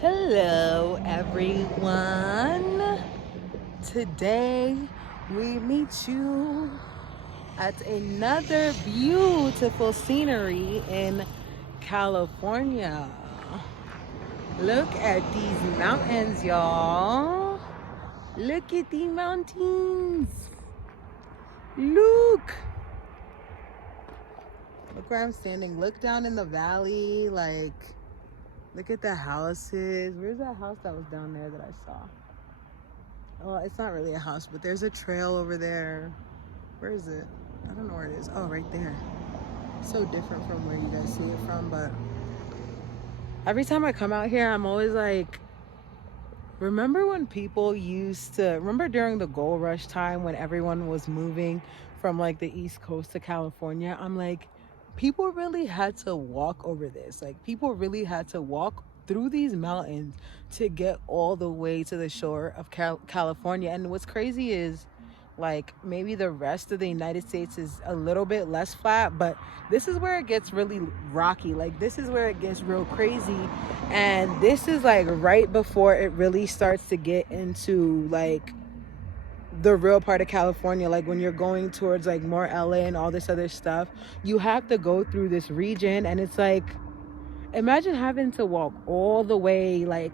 Hello, everyone. Today we meet you at another beautiful scenery in California. Look at these mountains, y'all. Look at the mountains. Look. Look where I'm standing. Look down in the valley. Look at the houses. Where's that house that was down there that I saw? Well, it's not really a house, but there's a trail over there. Where is it? I don't know where it is. Oh, right there. So different from where you guys see it from, but every time I come out here, I'm always like, remember when people used to, remember during the gold rush time when everyone was moving from like the East Coast to California? I'm like, people really had to walk over this. Like, people really had to walk through these mountains to get all the way to the shore of California. And what's crazy is, like, maybe the rest of the United States is a little bit less flat, but this is where it gets really rocky. Like, this is where it gets real crazy. And this is like right before it really starts to get into like the real part of California. Like, when you're going towards like more LA and all this other stuff, you have to go through this region. And it's like, imagine having to walk all the way, like,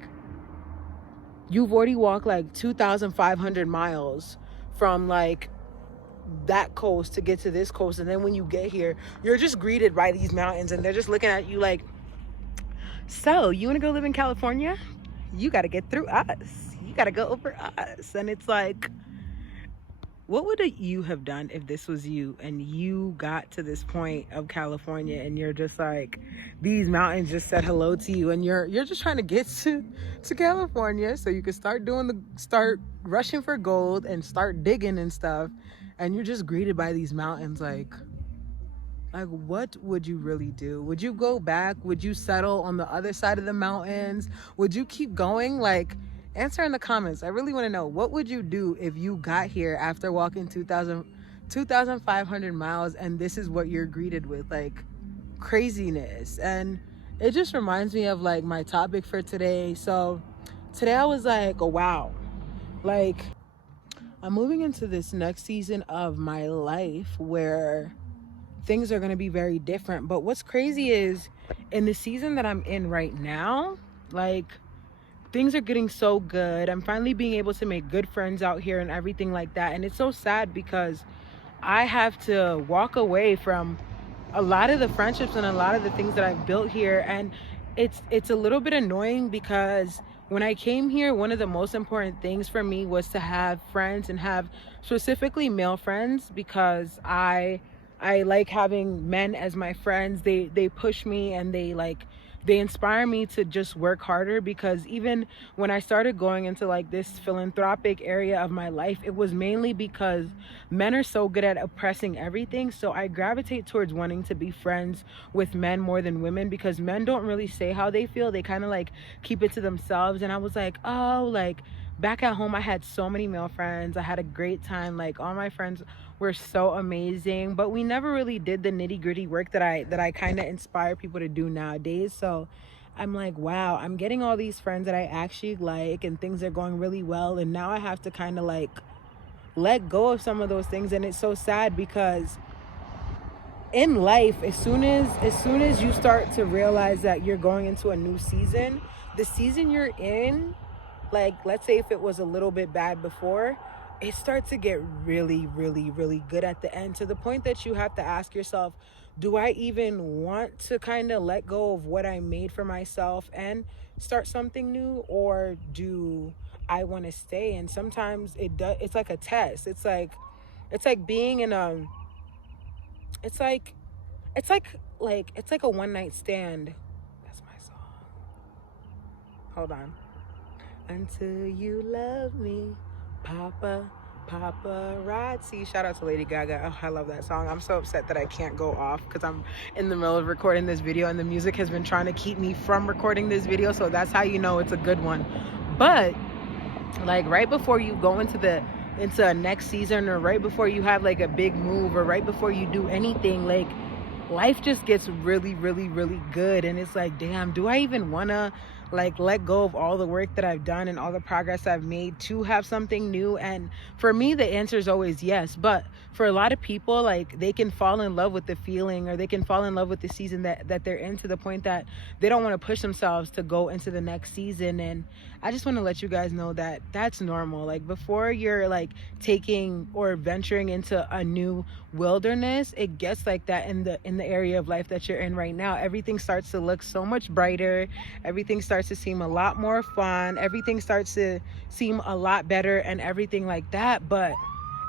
you've already walked like 2,500 miles from like that coast to get to this coast, and then when you get here, you're just greeted by these mountains, and they're just looking at you like, so you want to go live in California? You got to get through us. You got to go over us. And it's like, what would you have done if this was you and you got to this point of California and you're just like, these mountains just said hello to you, and you're just trying to get to California so you can start rushing for gold and start digging and stuff, and you're just greeted by these mountains. Like, what would you really do? Would you go back? Would you settle on the other side of the mountains? Would you keep going? Like, answer in the comments. I really want to know, what would you do if you got here after walking 2,500 miles and this is what you're greeted with? Like, craziness. And it just reminds me of like my topic for today. So today I was like, oh, wow, like, I'm moving into this next season of my life where things are going to be very different. But what's crazy is, in the season that I'm in right now, like, things are getting so good. I'm finally being able to make good friends out here and everything like that. And it's so sad because I have to walk away from a lot of the friendships and a lot of the things that I've built here. And it's a little bit annoying because when I came here, one of the most important things for me was to have friends, and have specifically male friends, because I like having men as my friends. They push me, and they inspire me to just work harder, because even when I started going into like this philanthropic area of my life, it was mainly because men are so good at oppressing everything. So I gravitate towards wanting to be friends with men more than women, because men don't really say how they feel. They kind of like keep it to themselves. And I was like, oh, like, back at home I had so many male friends. I had a great time. Like, all my friends were so amazing, but we never really did the nitty-gritty work that I kind of inspire people to do nowadays. So I'm like, wow, I'm getting all these friends that I actually like, and things are going really well, and now I have to kind of like let go of some of those things. And it's so sad because in life, as soon as you start to realize that you're going into a new season, the season you're in, like, let's say if it was a little bit bad before, it starts to get really, really, really good at the end, to the point that you have to ask yourself, do I even want to kind of let go of what I made for myself and start something new, or do I want to stay? And sometimes it's like a test. It's like being in a, it's like a one night stand. That's my song. Hold on. Until you love me, paparazzi. Shout out to Lady Gaga. Oh, I love that song. I'm so upset that I can't go off because I'm in the middle of recording this video, and the music has been trying to keep me from recording this video. So that's how you know it's a good one. But like, right before you go into a next season, or right before you have like a big move, or right before you do anything, like, life just gets really, really, really good. And it's like, damn, do I even want to like let go of all the work that I've done and all the progress I've made to have something new? And for me, the answer is always yes. But for a lot of people, like, they can fall in love with the feeling, or they can fall in love with the season that they're in, to the point that they don't want to push themselves to go into the next season. And I just want to let you guys know that that's normal. Like, before you're like taking or venturing into a new wilderness, it gets like that in the area of life that you're in right now. Everything starts to look so much brighter. Everything starts to seem a lot more fun. Everything starts to seem a lot better and everything like that. But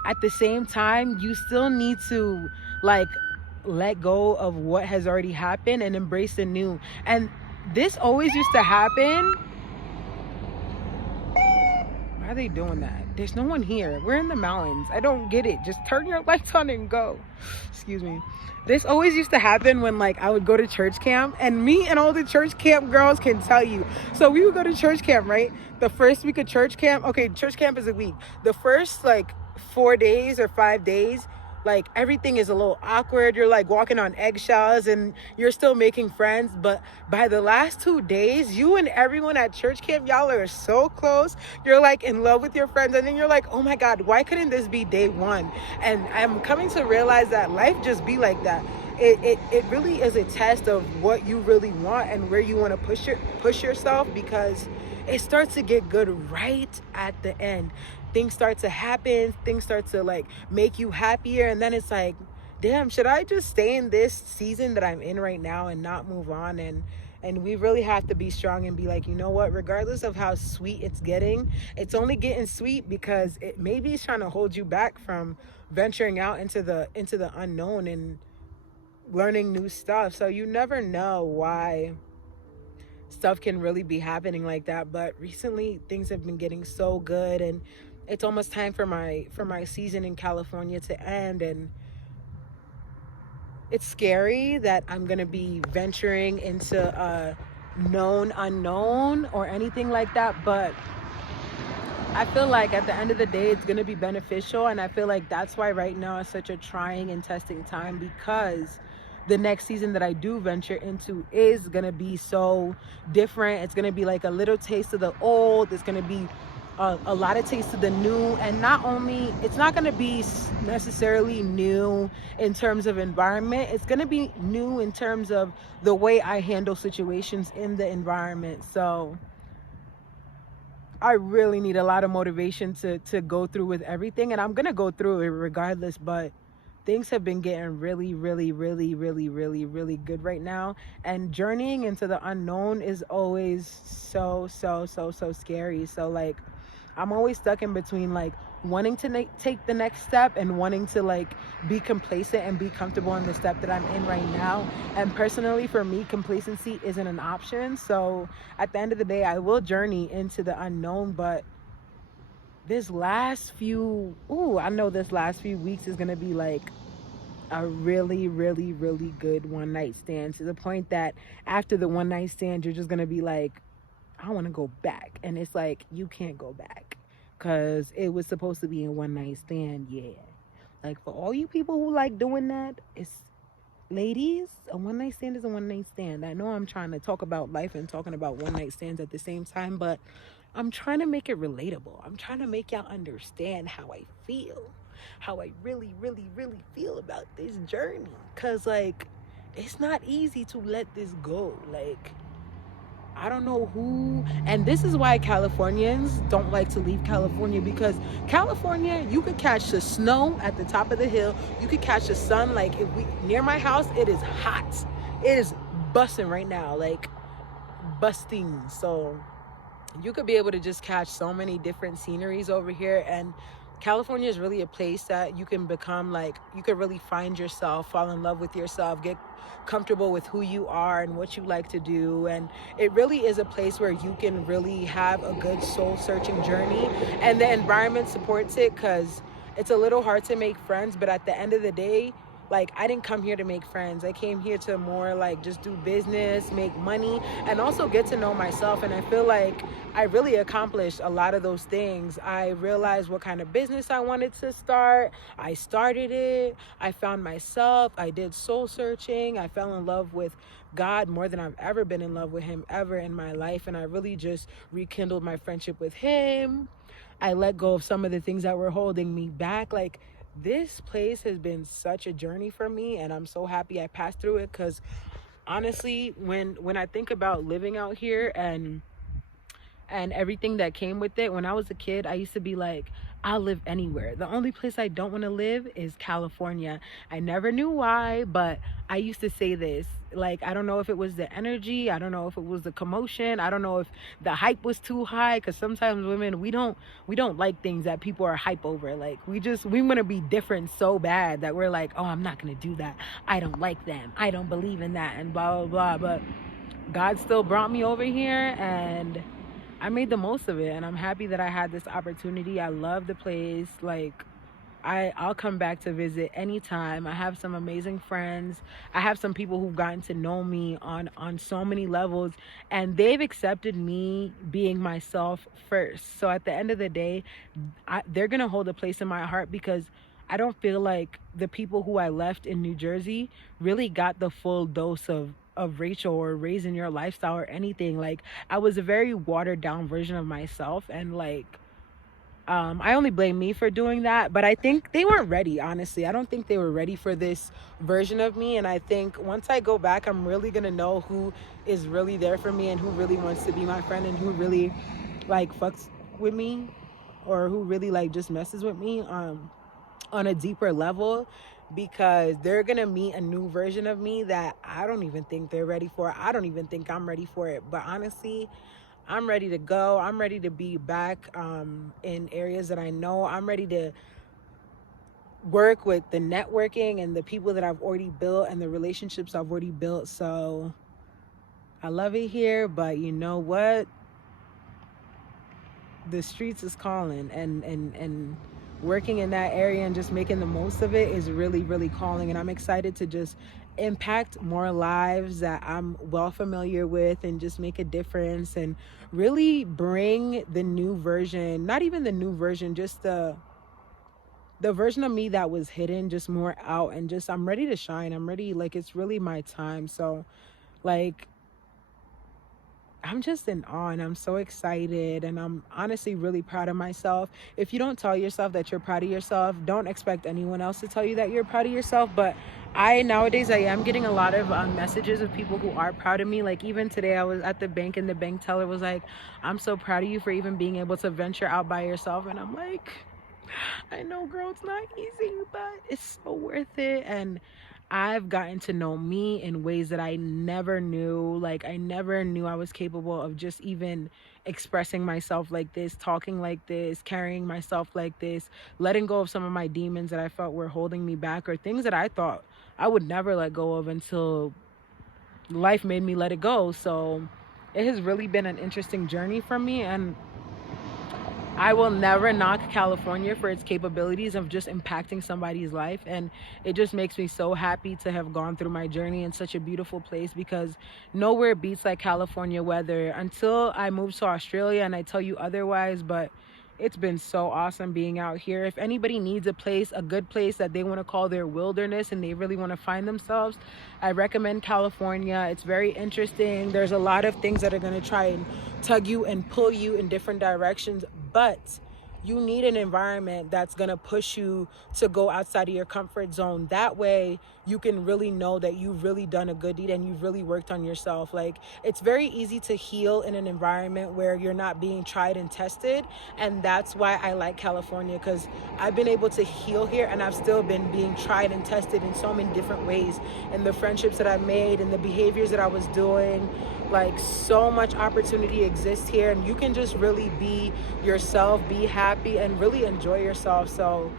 at the same time, you still need to like let go of what has already happened and embrace the new. And this always used to happen. Why are they doing that? There's no one here. We're in the mountains. I don't get it. Just turn your lights on and go. Excuse me. This always used to happen when like I would go to church camp, and me and all the church camp girls can tell you. So we would go to church camp, right? The first week of church camp. Okay, church camp is a week. The first like 4 days or 5 days, like everything is a little awkward. You're like walking on eggshells and you're still making friends. But by the last 2 days, you and everyone at church camp, y'all are so close. You're like in love with your friends. And then you're like, oh my God, why couldn't this be day one? And I'm coming to realize that life just be like that. It really is a test of what you really want and where you want to push yourself, because it starts to get good right at the end. Things start to happen, things start to like make you happier, and then it's like, damn, should I just stay in this season that I'm in right now and not move on? And we really have to be strong and be like, you know what, regardless of how sweet it's getting, it's only getting sweet because it maybe is trying to hold you back from venturing out into the unknown and learning new stuff. So you never know why stuff can really be happening like that. But recently things have been getting so good, and it's almost time for my season in California to end. And it's scary that I'm gonna be venturing into a known unknown or anything like that, but I feel like at the end of the day it's gonna be beneficial. And I feel like that's why right now is such a trying and testing time, because the next season that I do venture into is gonna be so different. It's gonna be like a little taste of the old. It's gonna be a lot of taste of the new. And not only, it's not gonna be necessarily new in terms of environment, it's gonna be new in terms of the way I handle situations in the environment. So I really need a lot of motivation to go through with everything, and I'm gonna go through it regardless. But things have been getting really, really, really, really, really, really good right now. And journeying into the unknown is always so scary. So like, I'm always stuck in between like wanting to take the next step and wanting to like be complacent and be comfortable in the step that I'm in right now. And personally, for me, complacency isn't an option. So at the end of the day, I will journey into the unknown. But this last few weeks is gonna be like a really, really, really good one night stand, to the point that after the one night stand, you're just gonna be like, I want to go back. And it's like, you can't go back, because it was supposed to be a one night stand. Yeah, like, for all you people who like doing that, it's, ladies, a one night stand is a one night stand. I know I'm trying to talk about life and talking about one night stands at the same time, but I'm trying to make it relatable. I'm trying to make y'all understand how I feel, how I really, really, really feel about this journey. Because like, it's not easy to let this go. Like, I don't know who, and this is why Californians don't like to leave California, because California, you could catch the snow at the top of the hill, you could catch the sun. Like, near my house, it is hot, it is busting right now, like busting. So you could be able to just catch so many different sceneries over here. And California is really a place that you can become like, you could really find yourself, fall in love with yourself, get comfortable with who you are and what you like to do. And it really is a place where you can really have a good soul searching journey, and the environment supports it, because it's a little hard to make friends, but at the end of the day, Like, I didn't come here to make friends. I came here to more like just do business, make money, and also get to know myself. And I feel like I really accomplished a lot of those things. I realized what kind of business I wanted to start. I started it. I found myself. I did soul searching. I fell in love with God more than I've ever been in love with him ever in my life. And I really just rekindled my friendship with him. I let go of some of the things that were holding me back. Like, this place has been such a journey for me, and I'm so happy I passed through it, because honestly, when I think about living out here and everything that came with it. When I was a kid, I used to be like, I'll live anywhere. The only place I don't want to live is California. I never knew why, but I used to say this. Like, I don't know if it was the energy, I don't know if it was the commotion, I don't know if the hype was too high, because sometimes women, we don't like things that people are hype over. Like, we want to be different so bad that we're like, oh, I'm not gonna do that, I don't like them, I don't believe in that, and blah blah blah. But God still brought me over here, and I made the most of it, and I'm happy that I had this opportunity. I love the place. Like, I'll come back to visit anytime. I have some amazing friends. I have some people who've gotten to know me on so many levels, and they've accepted me being myself first. So at the end of the day, they're gonna hold a place in my heart, because I don't feel like the people who I left in New Jersey really got the full dose of Rachel or raising your lifestyle or anything. Like, I was a very watered down version of myself, and like, I only blame me for doing that, but I think they weren't ready. Honestly, I don't think they were ready for this version of me, and I think once I go back, I'm really gonna know who is really there for me and who really wants to be my friend and who really like fucks with me, or who really like just messes with me on a deeper level, because they're gonna meet a new version of me that I don't even think they're ready for. I don't even think I'm ready for it. But honestly, I'm ready to go. I'm ready to be back in areas that I know. I'm ready to work with the networking and the people that I've already built and the relationships I've already built. So I love it here, but you know what? The streets is calling, and working in that area and just making the most of it is really, really calling. And I'm excited to just impact more lives that I'm well familiar with, and just make a difference and really bring the new version, not even the new version, just the version of me that was hidden, just more out. And just, I'm ready to shine. I'm ready. Like, it's really my time. So like, I'm just in awe, and I'm so excited, and I'm honestly really proud of myself. If you don't tell yourself that you're proud of yourself, don't expect anyone else to tell you that you're proud of yourself. But nowadays I am getting a lot of messages of people who are proud of me. Like, even today I was at the bank, and the bank teller was like, I'm so proud of you for even being able to venture out by yourself. And I'm like, I know, girl, it's not easy, but it's so worth it. And I've gotten to know me in ways that I never knew. Like, I never knew I was capable of just even expressing myself like this, talking like this, carrying myself like this, letting go of some of my demons that I felt were holding me back, or things that I thought I would never let go of until life made me let it go. So it has really been an interesting journey for me, and I will never knock California for its capabilities of just impacting somebody's life. And it just makes me so happy to have gone through my journey in such a beautiful place, because nowhere beats like California weather, until I moved to Australia and I tell you otherwise. But it's been so awesome being out here. If anybody needs a place, a good place that they want to call their wilderness, and they really want to find themselves, I recommend California. It's very interesting. There's a lot of things that are going to try and tug you and pull you in different directions, but you need an environment that's going to push you to go outside of your comfort zone. That way you can really know that you've really done a good deed and you've really worked on yourself. Like, it's very easy to heal in an environment where you're not being tried and tested. And that's why I like California, because I've been able to heal here, and I've still been being tried and tested in so many different ways. And the friendships that I've made and the behaviors that I was doing, like, so much opportunity exists here, and you can just really be yourself, be happy, and really enjoy yourself. So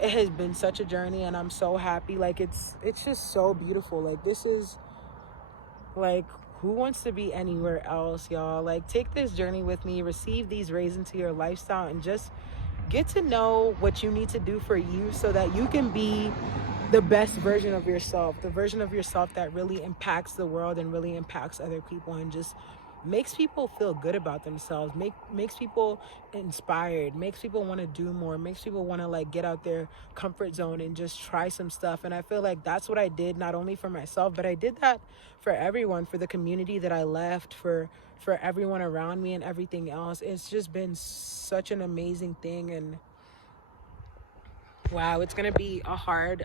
it has been such a journey, and I'm so happy. Like, it's just so beautiful. Like, this is, like, who wants to be anywhere else, y'all? Like, take this journey with me, receive these rays into your lifestyle, and just get to know what you need to do for you, so that you can be the best version of yourself, the version of yourself that really impacts the world and really impacts other people and just makes people feel good about themselves, makes people inspired, makes people want to do more, makes people want to like get out their comfort zone and just try some stuff. And I feel like that's what I did, not only for myself, but I did that for everyone, for the community that I left, for everyone around me and everything else. It's just been such an amazing thing. And wow, it's gonna be a hard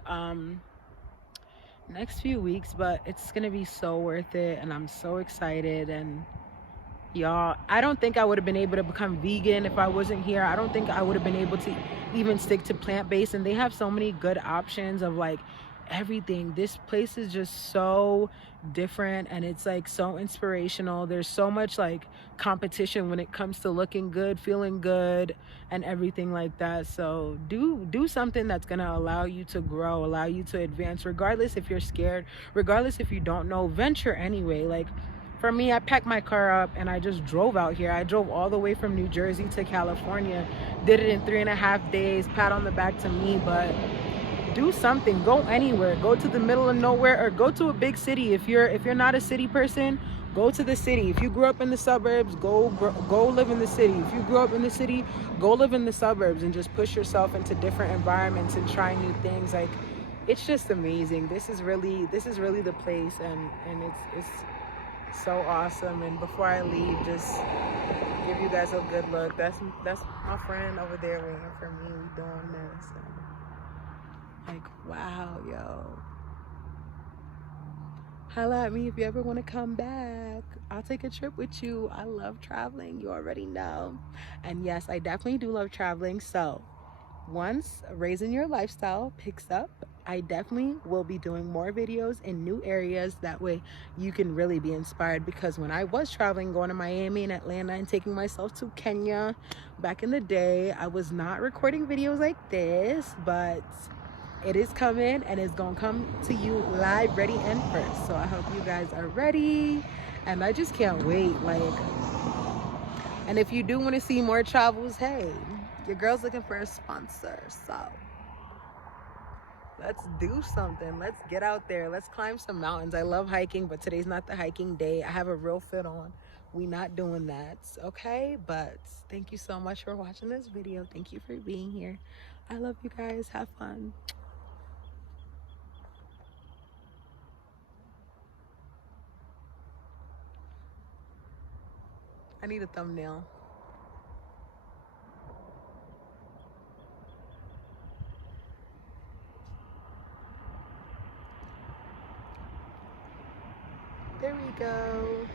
next few weeks, but it's gonna be so worth it, and I'm so excited. And y'all, I don't think I would have been able to become vegan if I wasn't here. I don't think I would have been able to even stick to plant-based, and they have so many good options of like everything. This place is just so different, and it's like so inspirational. There's so much like competition when it comes to looking good, feeling good, and everything like that. So do something that's gonna allow you to grow, allow you to advance, regardless if you're scared, regardless if you don't know. Venture anyway. Like for me, I packed my car up and I just drove out here. I drove all the way from New Jersey to California, did it in 3.5 days. Pat on the back to me. But do something, go anywhere, go to the middle of nowhere, or go to a big city. If you're not a city person, go to the city. If you grew up in the suburbs, go live in the city. If you grew up in the city, go live in the suburbs, and just push yourself into different environments and try new things. Like, it's just amazing. This is really the place, and it's so awesome. And before I leave, just give you guys a good look. That's my friend over there waiting for me. We doing this. And like, wow, yo. Holla at me if you ever want to come back. I'll take a trip with you. I love traveling. You already know. And yes, I definitely do love traveling. So once Raising Your Lifestyle picks up, I definitely will be doing more videos in new areas. That way you can really be inspired, because when I was traveling, going to Miami and Atlanta and taking myself to Kenya back in the day, I was not recording videos like this, but it is coming, and it's gonna come to you live, ready, and first. So I hope you guys are ready, and I just can't wait. Like, and if you do want to see more travels, hey, your girl's looking for a sponsor. So let's do something. Let's get out there. Let's climb some mountains. I love hiking, but today's not the hiking day. I have a real fit on. We not doing that, okay? But thank you so much for watching this video. Thank you for being here. I love you guys. Have fun. I need a thumbnail. There we go.